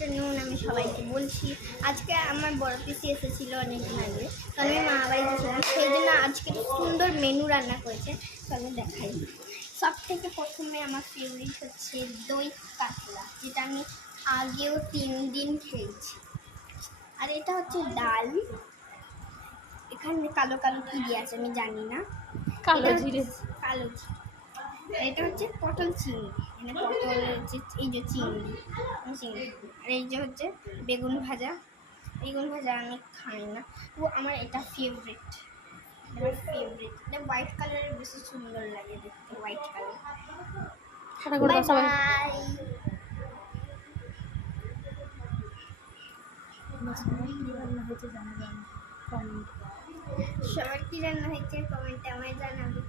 Afternoon আমি সবাইকে বলছি। আজকে আমার বড় পিসি এসেছিলো অনেকদিন আগে, তো আমি মামা বাড়িতে ছিলাম, সেই জন্য আজকে সুন্দর মেনু রান্না করেছে। তো আমি দেখাই। সব থেকে প্রথমে আমার ফেভারিট হচ্ছে দই কাতলা, যেটা আমি আগেও 3 দিন খেয়েছি। আর এটা হচ্ছে ডাল, এখানে কালো কালো কী দিয়ে আছে আমি জানি না, কালো জিরে। কালো জিরে। এটা হচ্ছে পটল চিংড়ি, মানে পটল হচ্ছে এই যে চিংড়ি। আর এই যে হচ্ছে বেগুন ভাজা। বেগুন ভাজা আমি খাই না, তো আমার এটা ফেভারিট। এটা হোয়াইট কালারের বেশি সুন্দর লাগে দেখতে, হোয়াইট কালার। সবাই সবার কি রান্না হয়েছে কমেন্টে আমায় জানাবে।